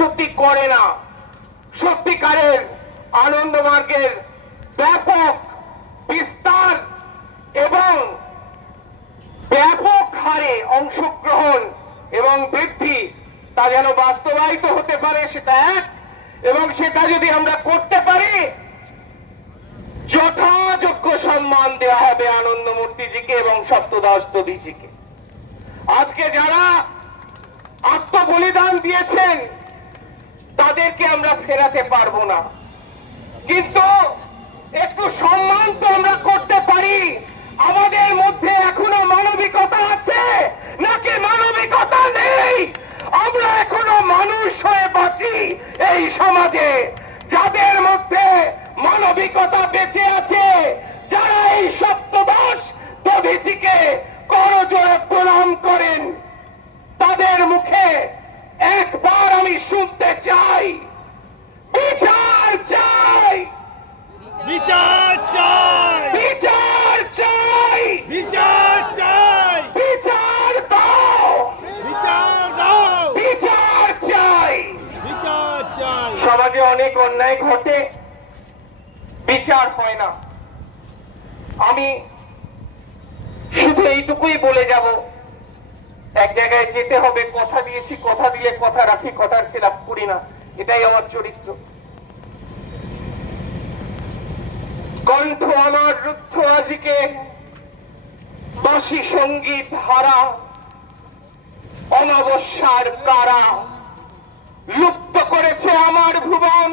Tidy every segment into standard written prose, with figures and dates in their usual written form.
সত্যি করে না। সত্যিকারের আনন্দ মার্গের ব্যাপক বিস্তার এবং ব্যাপক হারে অংশগ্রহণ এবং বৃদ্ধি তা যেন বাস্তবায়িত হতে পারে, সেটা এক। এবং সেটা যদি আমরা করতে পারি, যথাযোগ্য সম্মান দেওয়া হবে আনন্দমূর্তিজিকে এবং সপ্তদশদধিজিকে। আজকে যারা আত্মবলিদান দিয়েছেন তাদেরকে আমরা ফেরাতে পারবো না, কিন্তু একটু সম্মান তো আমরা করতে পারি। আমাদের মধ্যে এখনো মানবিকতা আছে নাকি মানবিকতা নেই? আমরা এখনো মানুষ হয়ে বাঁচি এই সমাজে। যাদের মধ্যে মানবিকতা বেঁচে আছে, যারা এই সপ্তদশ দধিজিকে করজোড়ে প্রণাম করেন, তাদের মুখে একবার আমি শুনতে চাই, বিচার চাই, বিচার চাই, বিচার চাই, বিচার চাই, বিচার দাও, বিচার দাও, বিচার চাই। বিচার চাই। সমাজে অনেক অন্যায় ঘটে, বিচার হয় না। আমি শুধু এইটুকুই বলে যাব, এক জায়গায় যেতে হবে, কথা দিয়েছি, কথা দিলে কথা রাখি, কথার খেলাপ করি না, এটাই আমার চরিত্র। কণ্ঠ আমার রুদ্ধ আজিকে বাঁশি সঙ্গীত হারা, অমাবস্যার কারা লুপ্ত করেছে আমার ভুবন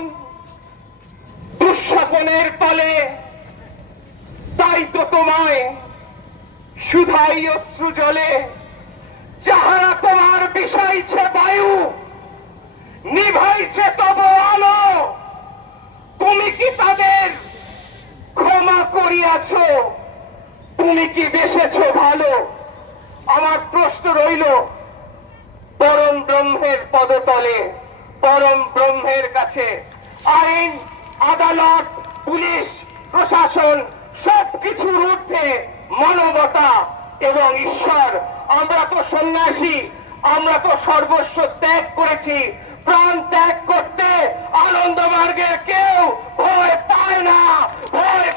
দুঃস্বপনের তলে। তাই তো তোমায় সুধাই অশ্রু জলে, যাহারা তোমার বিষাইছে বায়ু, নিভাইছে তব আলো, তুমি কি তাদের ক্ষমা করিয়াছ? তুমি কি বেসেছ ভালো? আমার প্রশ্ন রইল, পরম ব্রহ্মের পদতলে, পরম ব্রহ্মের কাছে আইন, আদালত, পুলিশ, প্রশাসন সবকিছুর ঊর্ধ্বে মানবতা এবং ঈশ্বর। আমরা তো সন্ন্যাসী, আমরা তো সর্বস্ব ত্যাগ করেছি। প্রাণ ত্যাগ করতে আনন্দ মার্গের কেউ ভয় পায় না, ভয়